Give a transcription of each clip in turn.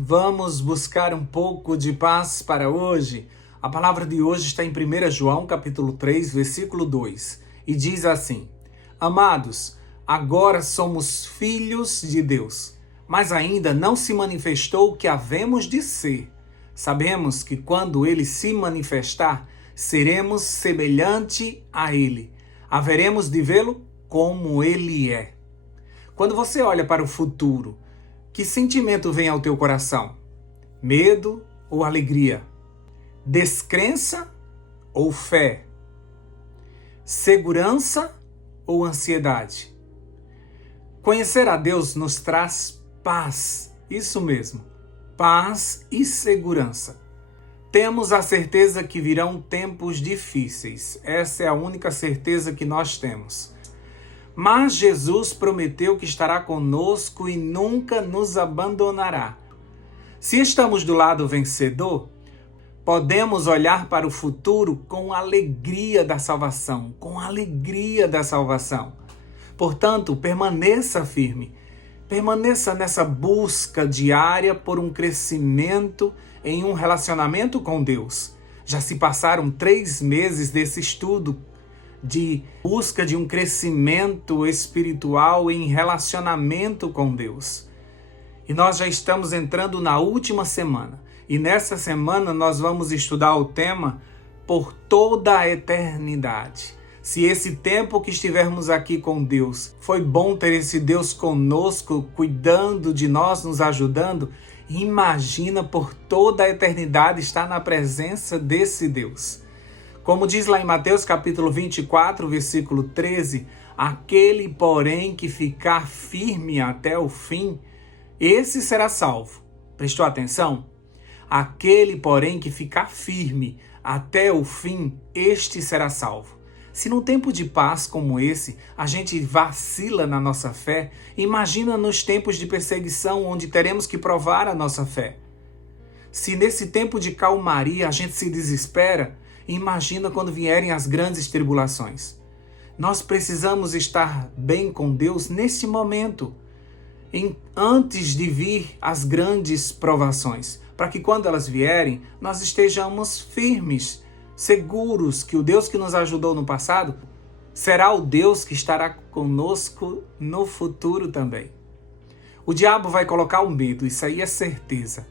Vamos buscar um pouco de paz para hoje. A palavra de hoje está em 1 João, capítulo 3, versículo 2, e diz assim: Amados, agora somos filhos de Deus, mas ainda não se manifestou o que havemos de ser. Sabemos que quando ele se manifestar, seremos semelhante a ele. Haveremos de vê-lo como ele é. Quando você olha para o futuro, que sentimento vem ao teu coração? Medo ou alegria? Descrença ou fé? Segurança ou ansiedade? Conhecer a Deus nos traz paz, isso mesmo, paz e segurança. Temos a certeza que virão tempos difíceis, essa é a única certeza que nós temos. Mas Jesus prometeu que estará conosco e nunca nos abandonará. Se estamos do lado vencedor, podemos olhar para o futuro com alegria da salvação, Portanto, permaneça firme, permaneça nessa busca diária por um crescimento em um relacionamento com Deus. Já se passaram 3 meses desse estudo de busca de um crescimento espiritual em relacionamento com Deus. E nós já estamos entrando na última semana. E nessa semana nós vamos estudar o tema por toda a eternidade. Se esse tempo que estivermos aqui com Deus, foi bom ter esse Deus conosco, cuidando de nós, nos ajudando, imagina por toda a eternidade estar na presença desse Deus. Como diz lá em Mateus capítulo 24, versículo 13, aquele, porém, que ficar firme até o fim, esse será salvo. Prestou atenção? Aquele, porém, que ficar firme até o fim, este será salvo. Se num tempo de paz como esse, a gente vacila na nossa fé, imagina nos tempos de perseguição onde teremos que provar a nossa fé. Se nesse tempo de calmaria a gente se desespera, imagina quando vierem as grandes tribulações. Nós precisamos estar bem com Deus nesse momento, antes de vir as grandes provações, para que quando elas vierem, nós estejamos firmes, seguros que o Deus que nos ajudou no passado será o Deus que estará conosco no futuro também. O diabo vai colocar o medo, isso aí é certeza.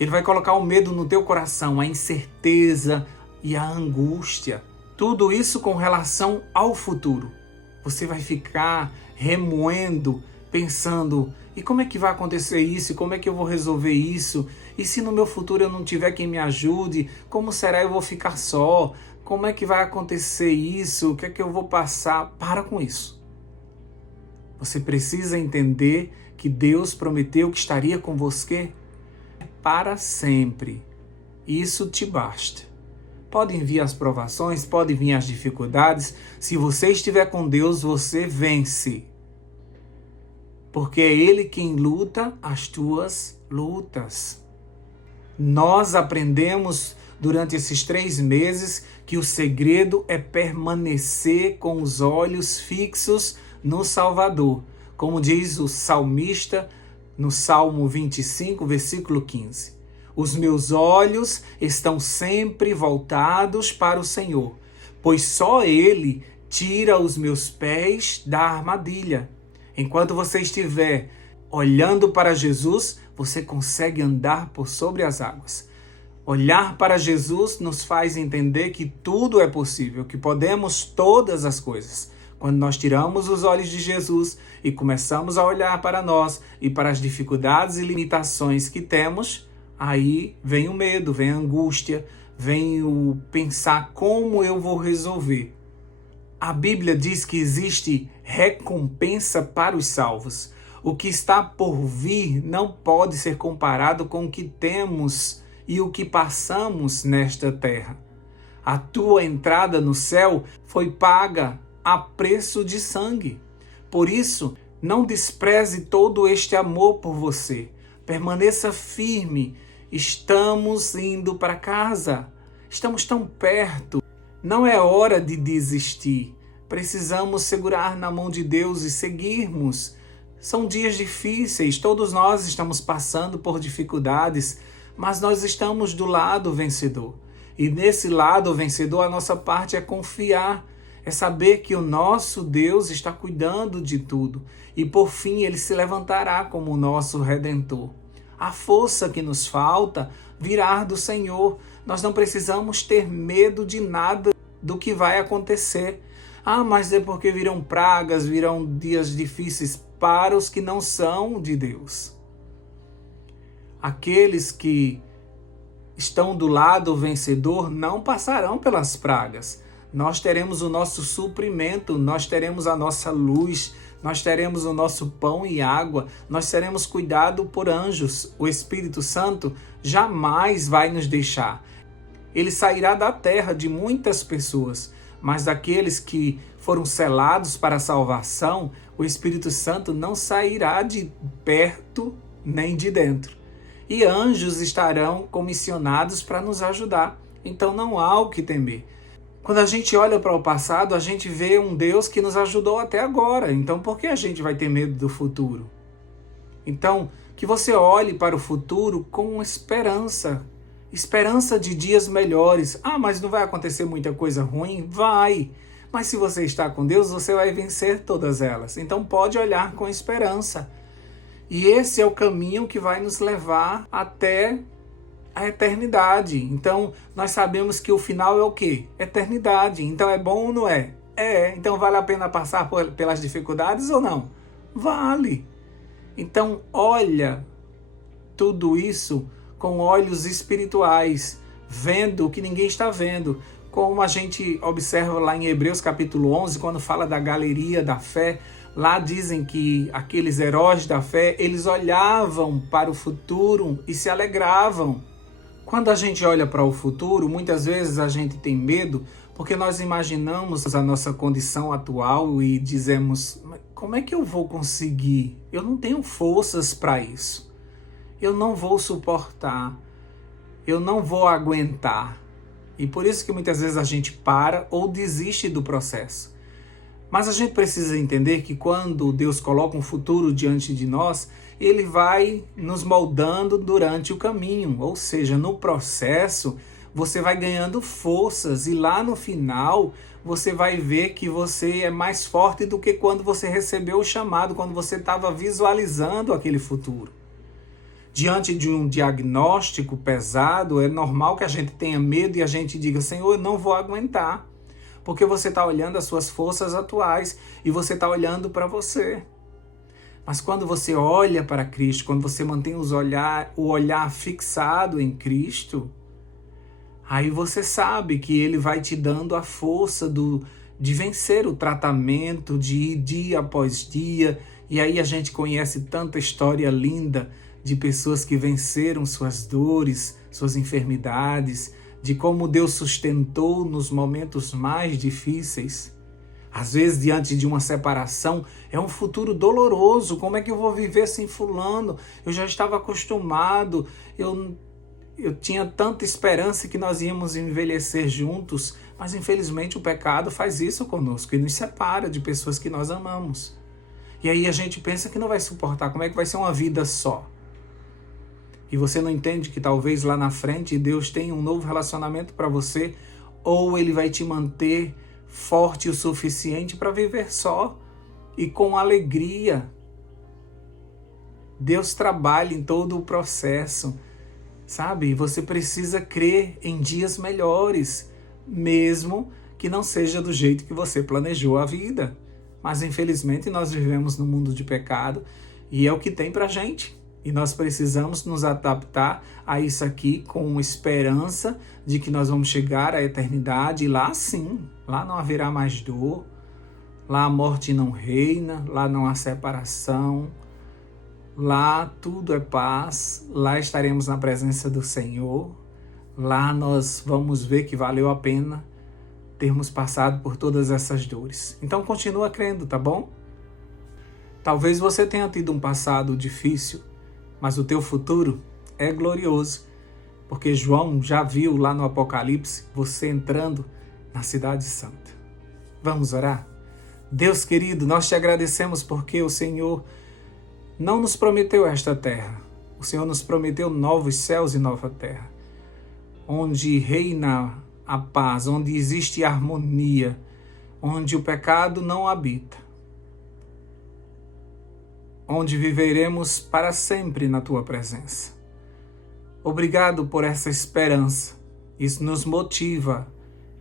Ele vai colocar o medo no teu coração, a incerteza e a angústia. Tudo isso com relação ao futuro. Você vai ficar remoendo, pensando, e como é que vai acontecer isso? E como é que eu vou resolver isso? E se no meu futuro eu não tiver quem me ajude? Como será eu vou ficar só? Como é que vai acontecer isso? O que é que eu vou passar? Para com isso. Você precisa entender que Deus prometeu que estaria com você para sempre. Isso te basta. Podem vir as provações, podem vir as dificuldades. Se você estiver com Deus, você vence. Porque é Ele quem luta as tuas lutas. Nós aprendemos durante esses 3 meses que o segredo é permanecer com os olhos fixos no Salvador. Como diz o salmista no Salmo 25, versículo 15. Os meus olhos estão sempre voltados para o Senhor, pois só Ele tira os meus pés da armadilha. Enquanto você estiver olhando para Jesus, você consegue andar por sobre as águas. Olhar para Jesus nos faz entender que tudo é possível, que podemos todas as coisas. Quando nós tiramos os olhos de Jesus e começamos a olhar para nós e para as dificuldades e limitações que temos, aí vem o medo, vem a angústia, vem o pensar como eu vou resolver. A Bíblia diz que existe recompensa para os salvos. O que está por vir não pode ser comparado com o que temos e o que passamos nesta terra. A tua entrada no céu foi paga a preço de sangue. Por isso, não despreze todo este amor por você. Permaneça firme. Estamos indo para casa. Estamos tão perto. Não é hora de desistir. Precisamos segurar na mão de Deus e seguirmos São dias difíceis, todos nós estamos passando por dificuldades, mas nós estamos do lado vencedor. E nesse lado vencedor, a nossa parte é confiar, é saber que o nosso Deus está cuidando de tudo. E por fim, Ele se levantará como o nosso Redentor. A força que nos falta virá do Senhor. Nós não precisamos ter medo de nada do que vai acontecer. Mas é porque virão pragas, virão dias difíceis para os que não são de Deus. Aqueles que estão do lado vencedor não passarão pelas pragas. Nós teremos o nosso suprimento, nós teremos a nossa luz, nós teremos o nosso pão e água, nós seremos cuidados por anjos. O Espírito Santo jamais vai nos deixar. Ele sairá da terra de muitas pessoas, mas daqueles que foram selados para a salvação, o Espírito Santo não sairá de perto nem de dentro. E anjos estarão comissionados para nos ajudar. Então não há o que temer. Quando a gente olha para o passado, a gente vê um Deus que nos ajudou até agora. Então por que a gente vai ter medo do futuro? Então, que você olhe para o futuro com esperança. Esperança de dias melhores. Mas não vai acontecer muita coisa ruim? Vai! Mas se você está com Deus, você vai vencer todas elas. Então pode olhar com esperança. E esse é o caminho que vai nos levar até a eternidade. Então, nós sabemos que o final é o quê? Eternidade. Então, é bom ou não é? É. Então, vale a pena passar pelas dificuldades ou não? Vale. Então, olha tudo isso com olhos espirituais, vendo o que ninguém está vendo. Como a gente observa lá em Hebreus capítulo 11, quando fala da galeria da fé, lá dizem que aqueles heróis da fé, eles olhavam para o futuro e se alegravam. Quando a gente olha para o futuro, muitas vezes a gente tem medo, porque nós imaginamos a nossa condição atual e dizemos, como é que eu vou conseguir? Eu não tenho forças para isso. Eu não vou suportar. Eu não vou aguentar. E por isso que muitas vezes a gente para ou desiste do processo. Mas a gente precisa entender que quando Deus coloca um futuro diante de nós, Ele vai nos moldando durante o caminho. Ou seja, no processo, você vai ganhando forças e lá no final, você vai ver que você é mais forte do que quando você recebeu o chamado, quando você estava visualizando aquele futuro. Diante de um diagnóstico pesado, é normal que a gente tenha medo e a gente diga, Senhor, eu não vou aguentar. Porque você está olhando as suas forças atuais e você está olhando para você. Mas quando você olha para Cristo, quando você mantém o olhar fixado em Cristo, aí você sabe que Ele vai te dando a força de vencer o tratamento, de ir dia após dia. E aí a gente conhece tanta história linda de pessoas que venceram suas dores, suas enfermidades, de como Deus sustentou nos momentos mais difíceis. Às vezes, diante de uma separação, é um futuro doloroso. Como é que eu vou viver sem fulano? Eu já estava acostumado, eu tinha tanta esperança que nós íamos envelhecer juntos, mas infelizmente o pecado faz isso conosco e nos separa de pessoas que nós amamos. E aí a gente pensa que não vai suportar, como é que vai ser uma vida só? E você não entende que talvez lá na frente Deus tenha um novo relacionamento para você, ou Ele vai te manter forte o suficiente para viver só e com alegria. Deus trabalha em todo o processo, sabe? Você precisa crer em dias melhores, mesmo que não seja do jeito que você planejou a vida. Mas infelizmente nós vivemos num mundo de pecado e é o que tem pra gente. E nós precisamos nos adaptar a isso aqui com esperança de que nós vamos chegar à eternidade. E lá sim, lá não haverá mais dor, lá a morte não reina, lá não há separação, lá tudo é paz, lá estaremos na presença do Senhor, lá nós vamos ver que valeu a pena termos passado por todas essas dores. Então continua crendo, tá bom? Talvez você tenha tido um passado difícil, mas o teu futuro é glorioso, porque João já viu lá no Apocalipse você entrando na Cidade Santa. Vamos orar? Deus querido, nós te agradecemos porque o Senhor não nos prometeu esta terra. O Senhor nos prometeu novos céus e nova terra, onde reina a paz, onde existe harmonia, onde o pecado não habita, onde viveremos para sempre na Tua presença. Obrigado por essa esperança. Isso nos motiva,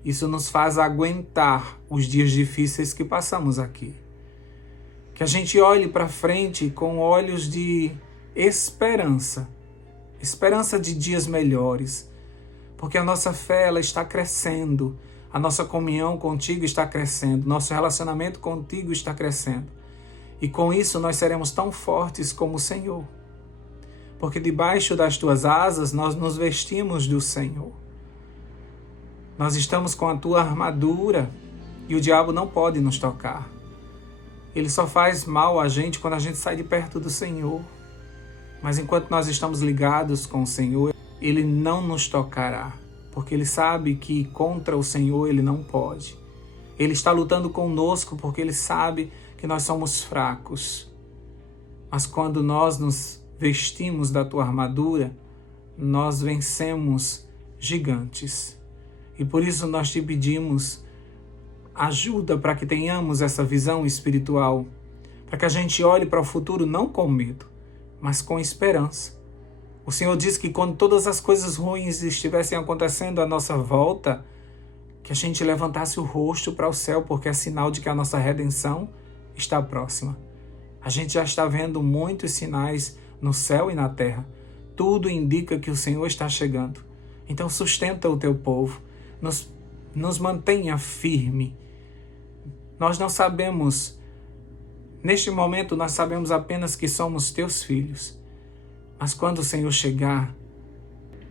isso nos faz aguentar os dias difíceis que passamos aqui. Que a gente olhe para frente com olhos de esperança, esperança de dias melhores, porque a nossa fé ela está crescendo, a nossa comunhão contigo está crescendo, nosso relacionamento contigo está crescendo. E com isso nós seremos tão fortes como o Senhor, porque debaixo das tuas asas nós nos vestimos do Senhor. Nós estamos com a tua armadura e o diabo não pode nos tocar. Ele só faz mal a gente quando a gente sai de perto do Senhor. Mas enquanto nós estamos ligados com o Senhor, Ele não nos tocará, porque Ele sabe que contra o Senhor Ele não pode. Ele está lutando conosco porque Ele sabe que nós somos fracos. Mas quando nós nos vestimos da tua armadura, nós vencemos gigantes. E por isso nós te pedimos ajuda para que tenhamos essa visão espiritual, para que a gente olhe para o futuro não com medo, mas com esperança. O Senhor diz que quando todas as coisas ruins estivessem acontecendo à nossa volta, que a gente levantasse o rosto para o céu, porque é sinal de que a nossa redenção está próxima. A gente já está vendo muitos sinais no céu e na terra. Tudo indica que o Senhor está chegando. Então sustenta o teu povo, nos mantenha firme. Nós não sabemos, neste momento nós sabemos apenas que somos teus filhos. Mas quando o Senhor chegar,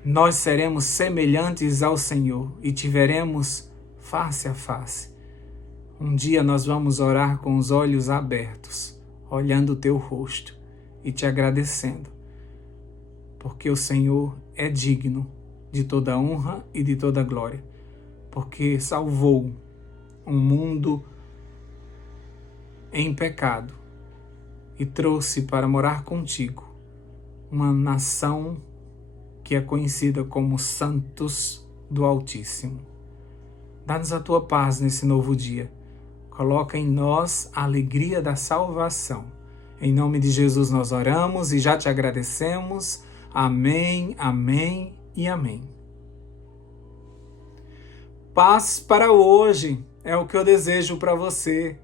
nós seremos semelhantes ao Senhor e te veremos face a face. Um dia nós vamos orar com os olhos abertos, olhando o teu rosto e te agradecendo, porque o Senhor é digno de toda honra e de toda glória, porque salvou um mundo em pecado e trouxe para morar contigo uma nação que é conhecida como Santos do Altíssimo. Dá-nos a tua paz nesse novo dia. Coloca em nós a alegria da salvação. Em nome de Jesus nós oramos e já te agradecemos. Amém, amém e amém. Paz para hoje é o que eu desejo para você.